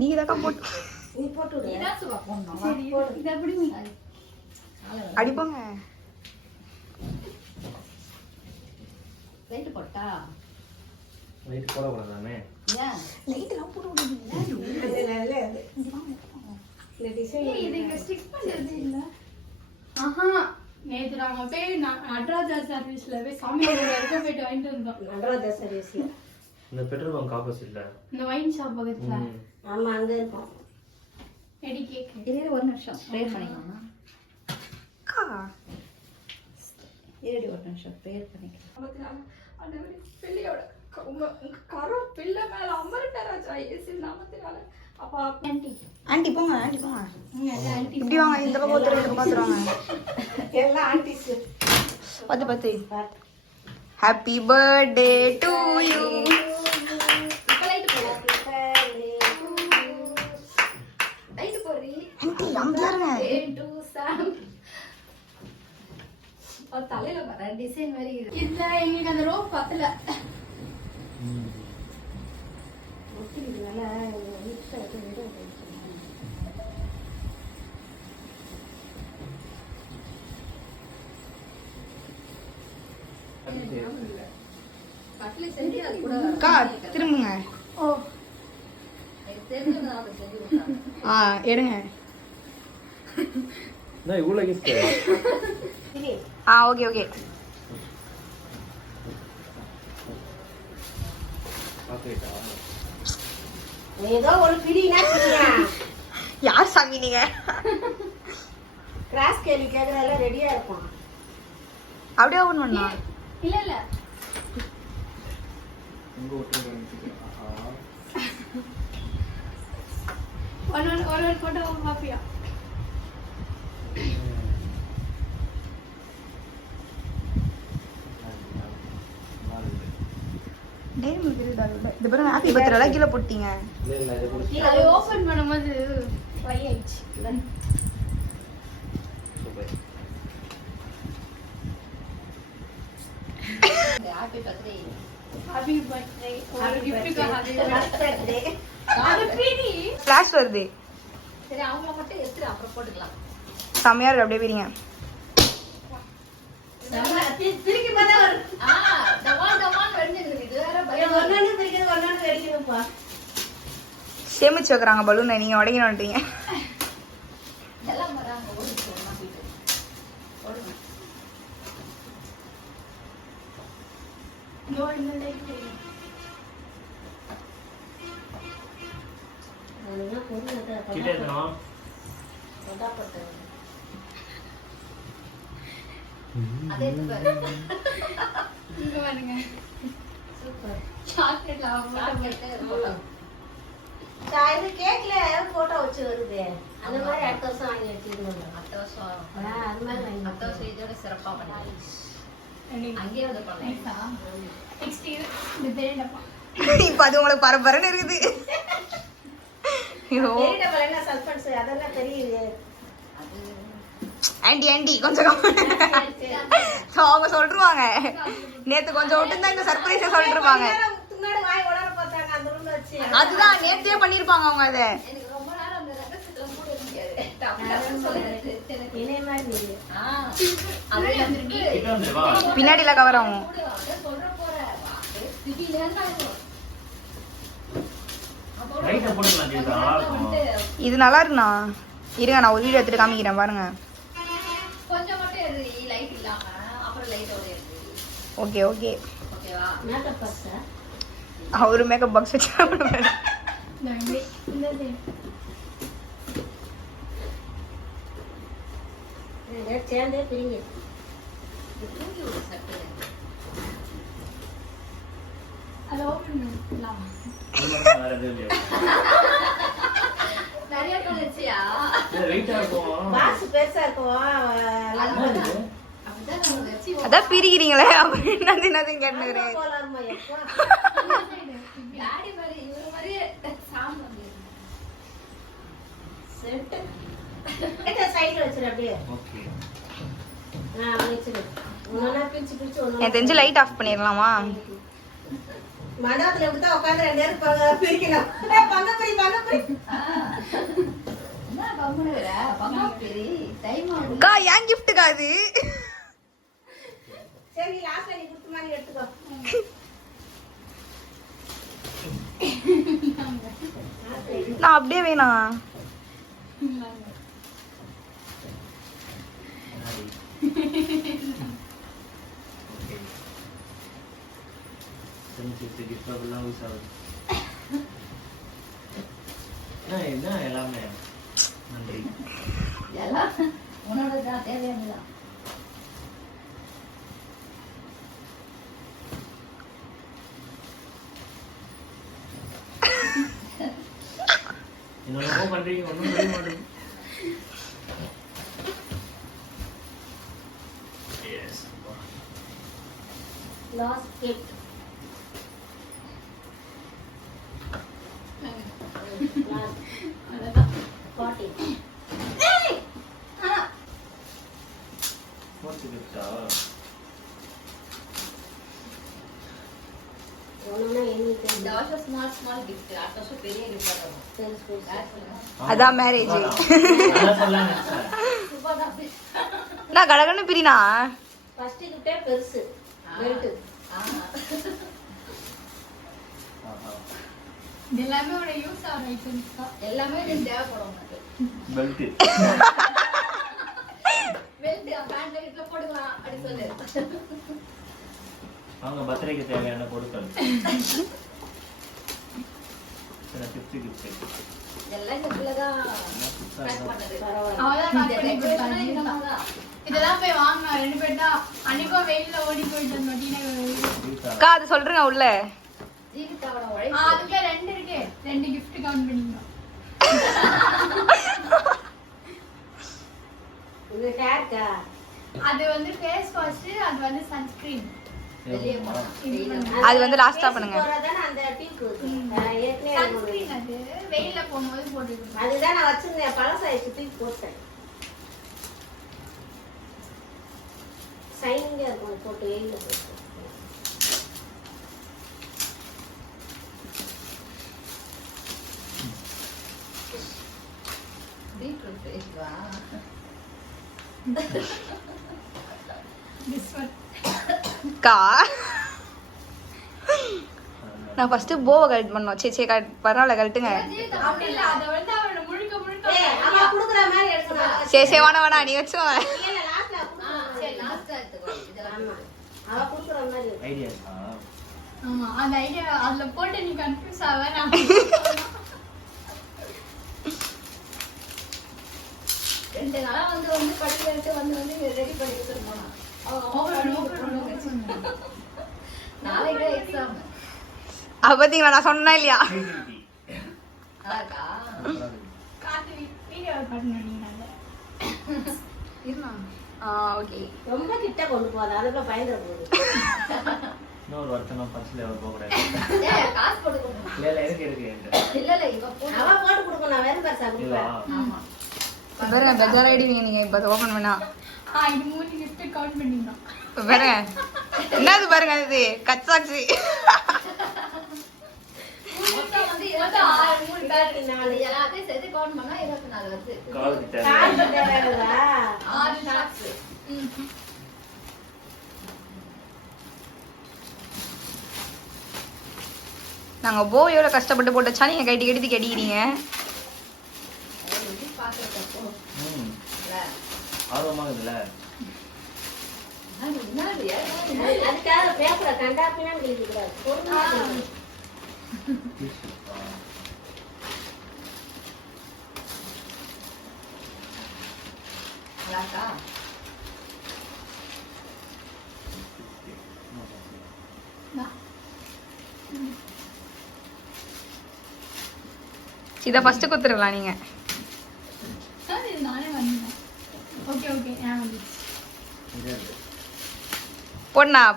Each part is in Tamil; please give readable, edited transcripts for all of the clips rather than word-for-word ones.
நீங்க தான் போட்டு அடிப்பாங்க. லைட் போட்டா லைட் போட கூடாதானே? ஏன் லைட் எல்லாம் போட முடியல. இந்த டிசைன் இதுக்கு ஸ்டிக் பண்றது இல்ல. ஆஹா நேத்து நாங்க போய் நடராஜா சர்வீஸ்ல போய் சாமி வரைக்கும் போயிட்டு வாங்கிட்டு வந்தோம். நடராஜா சர்வீஸ்ல இந்த பெட்ரோல் பங்க் ஆப்போசிட்ல இந்த வைன் ஷாப் பக்கத்துல. ஆமா அங்க இருக்கும். எடி கேக். இது ஒரு நிமிஷம் ப்ரேயர் பண்ணிக்கலாமா? அக்கா இருடி ஒரு நிமிஷம் ப்ரேயர் பண்ணிக்கலாம். ஆண்டவரே பிள்ளையோட உங்க கரம் பிள்ளை மேல அமரட்ட ராஜா இயேசு நாமத்தினால. அப்பா ஆண்டி ஆண்டி போங்க, ஆண்டி போங்க. ஆண்டி இப்படி வாங்க, இந்த பக்கம் ஒருத்தர் இந்த பக்கம் ஒருத்தர். எல்லாம் ஆன்டிஸ். பத்து happy birthday to you. Light போறீ ஆண்டி அம்பாருங்க. தலையில வர டிசைன் மாதிரி இதுல எங்களுக்கு அந்த ரோப் பத்தல. அக்கா திரும்புங்க. ஓ எடுங்க. நான் இவ்வளோ கிஃப்ட் ஓகே ஓகே. ஏதோ ஒரு பிடினா பிடியா. யார் சாமி நீங்க? கிராஸ் கேள்வி கேக்குறதால ரெடியா இருக்கும். அப்படியே ஓபன் பண்ணா. இல்ல இல்ல உங்க ஓட்டுறேன். ஒரு போட்டோ பாப்பியா? டேய் உங்களுக்கு தெரியுதா? இது பாருங்க, ஹாப்பி பர்த்டே எல்லாம் கீழே போட்டீங்க. இல்ல இல்ல இது கூட அது ஓபன் பண்ணும்போது ட்ரை ஆயிடுச்சு. Super. Happy birthday. Happy birthday. ஒரு கிஃப்ட்க்கு அது பர்த்டே. அது பிடி ஃபிளாஷ் வருது. சரி அவங்கள மட்டும் எடுத்து அப்புறம் போட்டுக்கலாம். செமையா இருக்கு. அப்படியே பிரிங்க. திருக்கி பார்த்தா டமால் வெடிஞ்சிருக்கு. இது வேற பயம். ஒண்ணு பிரிக்கிறது ஒண்ணு வெடிக்கணும்ப்பா. சேமிச்சு வைக்கிறாங்க பலூனை, நீங்க உடைக்கணும்ன்றீங்க. எல்லாம் வராங்க. ஓடிச்சு ஒண்ணா போயிட்டு ஓடுங்க. நோ இந்த லைட் அதெல்லாம் பொறுமையா கிட்ட இருக்கணும். கொண்டாப்பட்டு அதே பாரு. இங்க பாருங்க. சூப்பர். சாக்லேட்ல போட்டோ. சாய் கேக்ல போட்டோ வச்சு வருது. அந்த மாதிரி அடுத்த வருஷம் வாங்கி வச்சிருக்கோம். அடுத்த வருஷம் அது மாதிரி வாங்கி அடுத்த வருஷம் இதோட சிறப்பா பண்ணலாம். அங்கேயே வந்து பண்ணலாம். நெக்ஸ்ட் இயர் இந்த தெரியலப்பா. இப்ப அது உங்களுக்கு பரபரன்னு இருக்குது. ஐயோ தெரியல என்ன சஸ்பென்ஸ் அதெல்லாம் தெரியுது. ஆண்டி ஆண்டி கொஞ்சம் அவங்க சொல்லிருவாங்க. நேத்து கொஞ்சம் விட்டுருந்தா இந்த சர்ப்ரைஸ சொல்லிருப்பாங்க. முன்னாடி வாய் உடற பார்த்தாங்க அந்த ரூம்ல வச்சு. அதுதான் நேத்தே பண்ணிருப்பாங்க அவங்க. அத எனக்கு ரொம்ப நேரம் அந்த ரகசியத்துல மூட முடியாது. டப்பு சொல்றது இனே மாதிரி நீ அதே வந்துருக்கு. கிட்ட வந்து வா. பின்னாடில கவர் ஆகும். சொல்ற போற திடீர்னு ஆகும். லைட்ட போட்டுக்கலாம். இது நல்லா இருக்கும். இது நல்லா இருக்குண்ணா. இருங்க, நான் ஒரு வீடியோ எடுத்துட்டு காமிக்கிறேன் பாருங்க. கொஞ்சம் மட்டும் எடு லைட் இல்லாம அப்புறம் லைட்டோட எடு. Okay okay. ஓகேவா? மேக்கப் பாக்ஸ் அவரு மேக்கப் பாக்ஸ் வச்சு இந்த சேர்ந்தே பிரிங்க. தூங்கி விடு சட்டு. அது ஓபன் பண்ணலாம். வேற எதுவும் இல்லையா? நிறைய தோணுச்சியா? இது வெயிட்டா இருக்கும். பாக்ஸ் பெருசா இருக்கும். அப்படிதான் நம்ம வச்சு அதான் பிரிக்கிறீங்களே, அப்புறம் என்னதுன்னு கேட்டுக்கிறேன். போலாமா எப்பா? டாடி மாதிரி இவரு மாதிரி சாம் வந்து செட். இந்த சைடுல வச்சிரு அப்படியே. ஓகே. வச்சிரு. ஒண்ணா பிரிச்சு பிரிச்சு ஒண்ணா. எனக்கு தெரிஞ்சு லைட் ஆஃப் பண்ணிடலாமா? மண்டபத்துல இப்படித்தான் உட்காந்து 2 பேரும் பிரிக்கணும். பங்கப்பிரி என்ன கம்முனுற பங்காப்பேரி டைமா அக்கா ஏன் கிஃப்ட்டுக்கா அது? சரி லாஸ்ட்ல நீ குடுத்த மாதிரி எடுத்துக்கோ. நான் அப்படியே வேணாம். என்ன எல்லாமே நன்றி. எல்லாம் உன்னோட தான் தேவையானதான். என்னென்னமோ பண்றீங்க, ஒண்ணும் புரிய மாட்டேங்குது. Yes. Last gift. பாட்டி. What's the gift? ஒண்ணுனா எண்ணிட்டு இந்த வருஷம் ஸ்மால் கிஃப்ட், அடுத்த வருஷம் பெரிய கிஃப்ட் தரோம். தெரிஞ்சு அதான் மேரேஜ். அதான் சொல்லலாம் நினைச்சேன். சூப்பர். நான் கடகன்னு பிரினா. ஃபர்ஸ்ட் கிஃப்டே பெருசு. பெல்ட். இது எல்லாமே ஒரு யூஸ் ஆகிற ஐட்டம்ஸ் தான். எல்லாமே எனக்கு தேவைப்படும் உனக்கு. பெல்ட். பெல்ட் பேண்ட்ல கிட்ட போடுக்கலாம் அப்படி சொல்லு. அவங்க பர்த்டேக்கு தேவையான பொருட்கள். சில gift. எல்லாம் இந்த பிள்ளை தான் பேக் பண்ணது. அவதான் நான் பண்ணி டெக்கரேஷன் கொடுத்தேன். இந்த மாதிரி தான். இதெல்லாம் போய் வாங்க 2 பேர் தான். அன்னைக்கும் வெயில்ல ஓடி போயிட்டு இருந்தோம் டீ நகர். அக்கா அது சொல்றேங்க உள்ள. ஜீவிதாவோட உழைப்பு. அதுக்குள்ள 2 இருக்கு. 2 gift கவுண்ட் பண்ணிருந்தோம். இது ஹேர்க்கா. அது வந்து ஃபேஸ் வாஷ், அது வந்து சன்ஸ்கிரீன். வெளியே போலாம். அது வந்து லாஸ்டா பண்ணுங்க. போறதானே அந்த டீக்கு. ஏற்கனவே சன்ஸ்கிரீன் அது வெயில்ல போகும்போது போட்டுக்கணும். அதுதான் நான் வச்சிருந்தேன். பழசாயிடுச்சு தூக்கி போட்டேன். சைனிங்கா இருக்கும் போட்டு வெயில்ல போட்டு. பீட்ரூட் ஃபேஸ் வா. This one. அக்கா நான் ஃபர்ஸ்ட் போவை கலெக்ட் பண்ணோம். சே பரவாயில்ல கழட்டுங்க. அப்படி இல்ல, அதை வந்து அவளோட முழுக்க ஏய் அவ குடுக்குற மாதிரி எடுக்கணும். சே வேணா நீ வச்சோ. இல்ல லாஸ்ட்ல சரி லாஸ்டா எடுத்துக்கோ. இதெல்லாம் ஆமா. அவ குடுக்குற மாதிரி. ஐடியாஸா? ஆமா, அந்த ஐடியா அதுல போட்டு நீ கன்ஃபியூஸ் ஆவ. நான் 2 நாளா வந்து படிக்கிட்டு வந்து ரெடி பண்ணி கொடுத்துட்டு போனா. நாளைக்கு எக்ஸாம். அப்பத்தீங்களா நான் சொன்னேன் இல்லையா? அதாக்கா காத்து வீடியோ காட்டணும் நீங்க. இருமா. ஓகே. ரொம்ப கிட்ட கொண்டு போகாத. அதுக்குள்ள பயந்துற போகுது. இன்னொரு வருத்தம் பர்ஸ்ல போக கூடாது. ஏய் காசு போட்டு கொடுக்கணும். இல்ல இருக்கு. இல்ல இவ போடு. அவ போட்டு கொடுக்கணும். நான் வேற பர்சா இல்ல. கொடுப்பேன். ஆமா. பாருங்க பெஜார் ஆயிடுவீங்க நீங்க இப்ப ஓபன் பண்ணா. இது 3 gift கவுண்ட் பண்ணிருந்தோம். பாருங்க என்னது பாருங்க இது கச்சாக்சி. மொத்தம் வந்து 24 பேட்டரி 4 எல்லாத்தையும் சேர்த்து கவுண்ட் பண்ணா 24 வருது. கால் கிட்ட. கால் தேவையா? 6 ஷாட்ஸ். நாங்க போயோட கஷ்டப்பட்டு போட்டச்சா நீங்க கைட்டி கெடுத்து கெடிக்கிறீங்க. இது பாக்குறப்போ ஆர்வமா இருக்குல்ல. அதுக்காக பேப்பரை கண்டாப்பினா கிழிக்க கூடாது. பொறுமையா கிழிக்கணும். அதாக்கா இதை ஃபர்ஸ்ட் குத்துறலாம் நீங்க. இது நானே வந்தேன். ஓகே நான் வந்து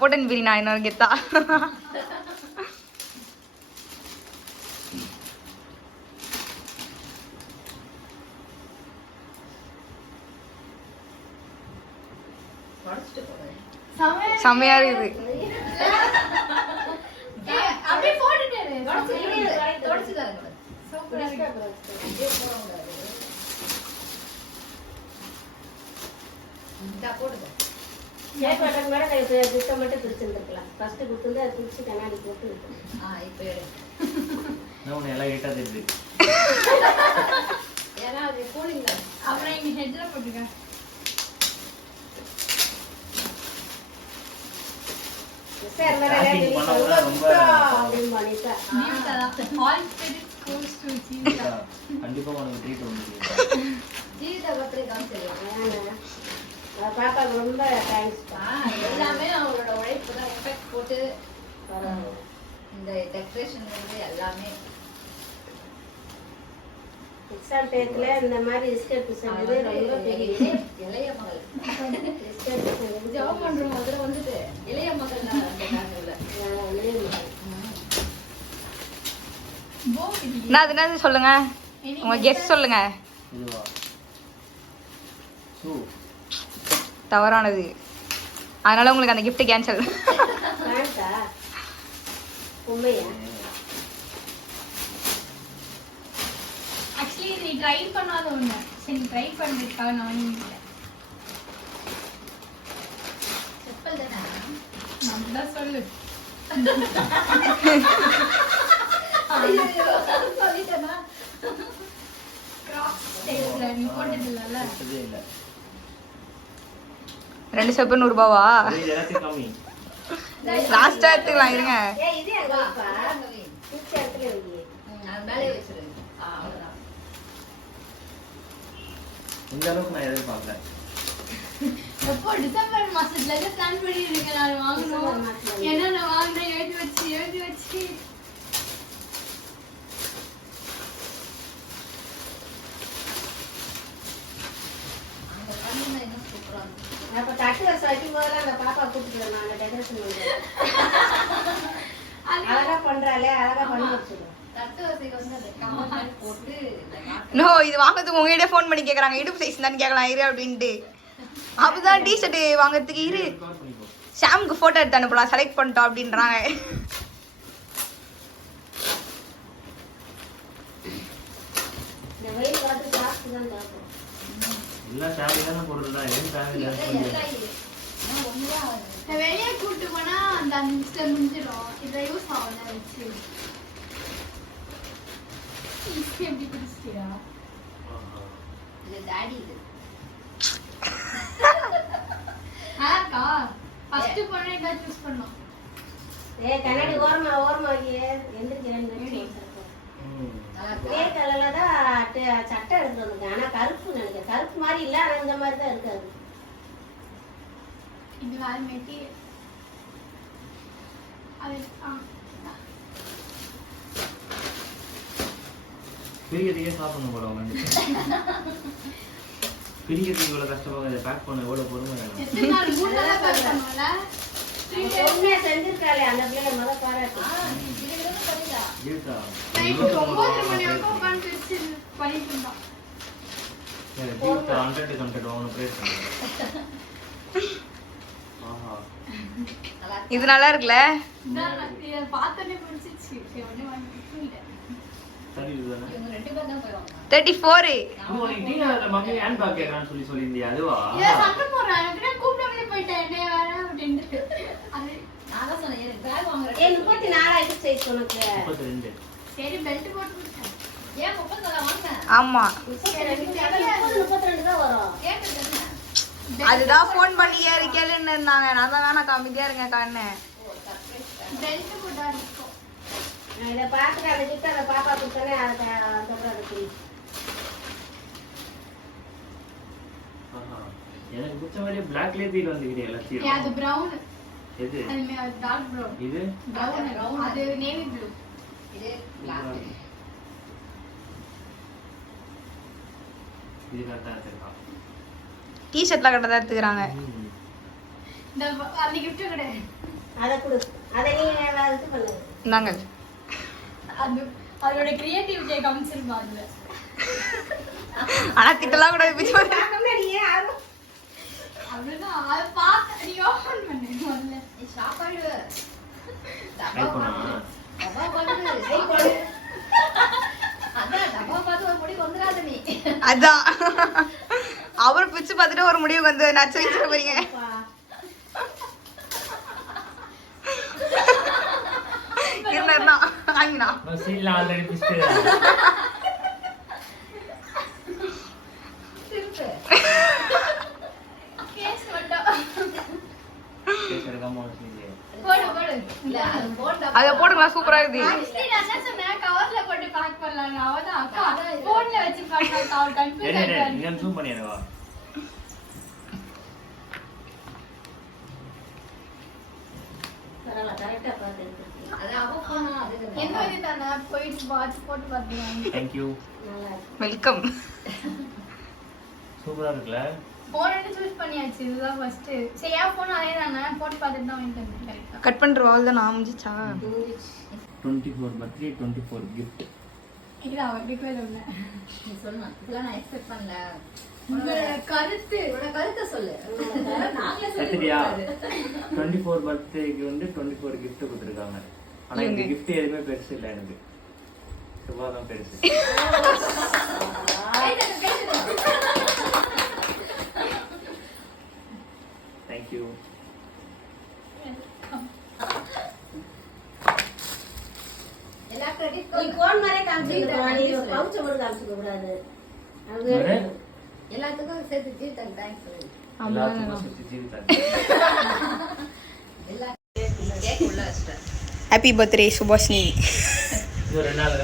போட்டன் பிரினா இன்னொரு கெத்தா. படிச்சுட்டு போறேன். செம்மையா இருக்குது. அப்படியே சூப்பரா இருக்கு. அப்படியே போடக்கூடாது. இந்தா போடுங்க. கேக் வெட்டுறதுக்கு மேலே குட்டை மட்டும் பிரிச்சுருந்துருக்கலாம். ஃபர்ஸ்ட் குத்துந்து அதை பிரிச்சு கண்ணாடி போட்டு ஆ இப்போ எடு. நான் உன்னை எல்லாம் ஏட்டா தெரியுது. ஏன்னா அது கூலிங் தான். அப்புறம் இங்க ஹெட்ல போட்டுக்க. சார் வேற Packing பண்ணா ரொம்ப அப்படின்னு பண்ணிட்டா. Jeevitha all credit goes to Jeevitha. கண்டிப்பா உனக்கு ட்ரீட் வந்துருக்கு. ஜீவிதா பர்த்டே காமிச்சிடலாம். பாப்பாவுக்கு ரொம்ப தேங்க்ஸ். எல்லாமே அவங்களோட உழைப்பு தான். எஃபெக்ட் போட்டு இந்த டெக்கரேஷன் வந்து எல்லாமே எக்ஸாம் டேட்ல இந்த மாதிரி ரிஸ்கெட் செஞ்சது ரொம்ப பெரிய இளைய மகள். ரிஸ்கெட் செஞ்சது ஜாப் பண்ற மாதிரி வந்துட்டு இளைய மகள் தான் அந்த காலத்துல. நான் அது என்ன சொல்லுங்க, உங்க கெஸ்ட் சொல்லுங்க. இதுவா ஷூ தவறானது, அதனால உங்களுக்கு அந்த gift கேன்சல். பேண்டா உண்மையா? ஆக்சுவலி நீ ட்ரை பண்ணாத ஒண்ணு. சரி நீ ட்ரை பண்றதுக்காக நான் வாங்கிட்டேன். செப்பல் தானே. நல்லா சொல்லு. சொல்லிட்டேனா? கிராஸ் டேஸ்ல நீ போட்டது இல்லல. இதே இல்ல. 2 செப்பு 100 ரூபாவா? இது எல்லாத்தையும் கம்மி. லாஸ்டா எடுத்துக்கலாம் இருங்க. ஏய் இது எங்க அப்பா அங்க வை. பிச்சை இடத்துல வை. அது மேலே வச்சிரு. அவ்வளவுதான். இந்த அளவுக்கு நான் எதிர்பார்க்கல. எப்போ டிசம்பர் மாசத்துல இருந்து பிளான் பண்ணி இருக்கேன் நான் வாங்கணும். ஏன்னா நான் வாங்கினேன் எழுதி வச்சு அந்த கண்ணு இன்னும் சூப்பரா இருக்கு. அப்ப தட்டு வச்சு வைக்கும் போதெல்லாம் அந்த பாப்பா கூப்பிட்டு வரணும். அந்த டெக்கரேஷன் பண்ணுறேன் அழகா பண்றாளே, அழகா பண்ணி வச்சிருக்கோம். தட்டு வசதிக்கு வந்து அந்த கம்மல் மாதிரி போட்டு இந்த நாட்டு நோ, இது வாங்குறதுக்கு உங்ககிட்ட ஃபோன் பண்ணி கேக்குறாங்க. இடுப்பு சைஸ் தான் கேட்கலாம் இரு அப்படின்ட்டு. அப்பதான் டிஷர்ட் வாங்குறதுக்கு இரு, கவர் பண்ணிக்கோ. ஷாமுக்கு போட்டோ எடுத்து அனுப்பலாம், செலக்ட் பண்ணிட்டோம் அப்படின்றாங்க. இந்த வெயில் பார்த்து சாப்பிட்டு தான் பார்ப்போம். எல்லாம் ஃபேமிலியான பொருள் தான். எதுவும் ஃபேமிலியான பொருள் இல்லை. எல்லாம் ஒண்ணுதான் ஆகுது. நான் வெளியே கூட்டு போனா அந்த 5 நிமிஷத்துல முடிஞ்சிடும். இதை யூஸ் ஆகல வச்சு எப்படி பிடிச்சியா? இது டாடி இது. ஆக்கா ஃபர்ஸ்ட் பண்ண இதை சூஸ் பண்ணோம். ஏய் கண்ணாடி ஓரமா வையே. எந்திரிக்கிறேன் ம். நல்லா இருக்கா? கிரே கலர்ல தான் சட்டை எடுத்து வந்திருக்கேன். ஆனா கருப்பு நினைக்கிறேன். கருப்பு மாதிரி இல்ல, ஆனா இந்த மாதிரி தான் இருக்காது. இது வேற மெட்டீரியல். அது பிரியத்துக்கே சாப்பிடணும் போல அவங்க. பிரியத்துக்கு இவ்வளவு கஷ்டமாக இதை பேக் பண்ண எவ்வளவு பொறுமை வேணும். எத்தனை நாள் 3 நாளா பேக் பண்ணுவல. உண்மையா செஞ்சிருக்காளே அந்த பிள்ளைங்க முத பாராட்டு. இது எதுவும் பண்ணிடா. கீதா, நைட் 9 மணி வரைக்கும் உட்கார்ந்து வச்சு பண்ணிட்டு இருந்தா. கீதா 100 வாங்கணும் ப்ரேஸ் பண்ணுங்க. ஆஹா, நல்லா இருக்கா? இது நல்லா இருக்குல்ல? இதை பார்த்தோன்னே பிடிச்சிச்சு. சரி உடனே வாங்கி தூங்கிட்டேன். சரி இதுதானே. இவங்க 2 பேர் தான் போய் வாங்கினாங்க. 34. ஓ, நீ டீனர்ல மம்மி ஹேண்ட் பேக் கேக்குறான்னு சொல்லியிருந்தியா? அதுவா? இதை சண்டை போடுறான். எனக்கு கூப்பிடாமலே போயிட்டேன். என்ன வேற அப்படின்ட்டு. அது நான் தான் சொன்னேன் எனக்கு பேக் ஏய் வாங்குறேன். 34 சைஸ் உனக்கு. 32. சரி பெல்ட் போட்டு விட்டேன். ஏன் 34 வாங்கினேன்? ஆமா, 32 தான் வரும். கேட்டது என்ன? அதுதான் ஃபோன் பண்ணி கேளுன்னு இருந்தாங்க. நான் தான் வேணா காமிக்கே இருங்க கண்ணு. ஓ சர்ப்ரைஸ். பெல்ட் போட்டா இருக்கும். நான் இதை பார்த்துட்டு அந்த கிட்ட அந்த பாப்பா கொடுத்தனே அதுக்கப்புறம் அது புரியுது. ஆஹா, எனக்கு பிடிச்ச மாதிரியே பிளாக்லயே தீட்டு வந்துக்கிட்டே அது எல்லாத்தையும். பிரவுன். எது அது டார்க் பிரவுன். இது? பிரவுன். அது நேவி ப்ளூ. இது black. இது கரெக்டா இருக்கா? டிஷர்ட்ல கட்டதான் எடுத்துக்கிறாங்க. இந்த அந்த கிஃப்ட் கிடையாது. அதை கொடு. அதை நீ இது பண்ணு. இந்தாங்க. அது அதோட கிரியேட்டிவிட்டியை காமிச்சிருப்பா அதுல. ஆனா திட்டலாம் கூட பிச்சு போட்டு. பார்க்கணும்னா நீ ஏன் ஆர்வம்? அப்படிதான் அதை பார்த்து நீ ஓப்பன் பண்ணு முதல்ல. நீ சாப்பாடு ட்ரை பண்ணா? டப்பா போடு. கை கொடு. அதான் அதான் அவர் பிச்சு பார்த்துட்டு ஒரு முடிவு வந்து நச்சு வச்சுட்டு போறீங்க. இருந்தா வாங்கினா சீல்ல ஆல்ரெடி பிஸ்ட் கேஸ் மட்டும் கேட்கறகாம சீல் போடு போடு. இல்ல அது போட்டா அதை போடுங்களா, சூப்பரா இருக்குது. Actually நான் என்ன சொன்னேன், coverல போட்டு pack பண்ணலாம்னு. அவதான் அக்கா phone ல வச்சு pack பண்ணா அவ confuse ஆயிட்டாரு. நீங்க ஜூம் பண்ணிடுவா. பரவாயில்ல, கரெக்டா பார்த்து எடுத்துருக்கீங்க. அது அவ போனா அதுக்கு எந்த வழி தானே போயிட்டு பார்த்து போட்டு பார்த்துக்கலாம். Thank you. நல்லா இருக்கு. வெல்கம். சூப்பரா இருக்குல. phone எடுத்து choose பண்ணியாச்சு, இதுதான் first. சரி என் phone அதே தானே, போட்டு பார்த்துட்டு தான் வாங்கிட்டு வந்தேன் correct ஆ. கட் பண்ற வால் தான் நான் முடிச்சா. 24 பர்த்டே 24 gift. இல்ல அவ எடுக்கவே இல்லை. நீ சொன்னா இதெல்லாம் நான் எக்ஸ்பெக்ட் பண்ணல. உங்களோட கருத்து உன்னோட கருத்தை சொல்லு. நாங்களே சரியா? சொல்லி 24 பர்த்டேக்கு வந்து 24 gift கொடுத்திருக்காங்க. ஆனா இந்த gift எதுவுமே பெருசு இல்ல எனக்கு. சுபாதான் பெருசு. Thank you. எல்லா credit நீ phone மாதிரியே காமிச்சுக்கணும். நீ pouch மட்டும் காமிச்சுக்க கூடாது. அது வேற? எல்லாத்துக்கும் சேர்த்து ஜீவிதாக்கு தேங்க்ஸ் சொல்லு. எல்லாத்துக்கும் சுத்தி ஜீவிதா. எல்லா கேக் உள்ள வச்சிட்டேன். Happy birthday Subhashini. இது 2 நாள்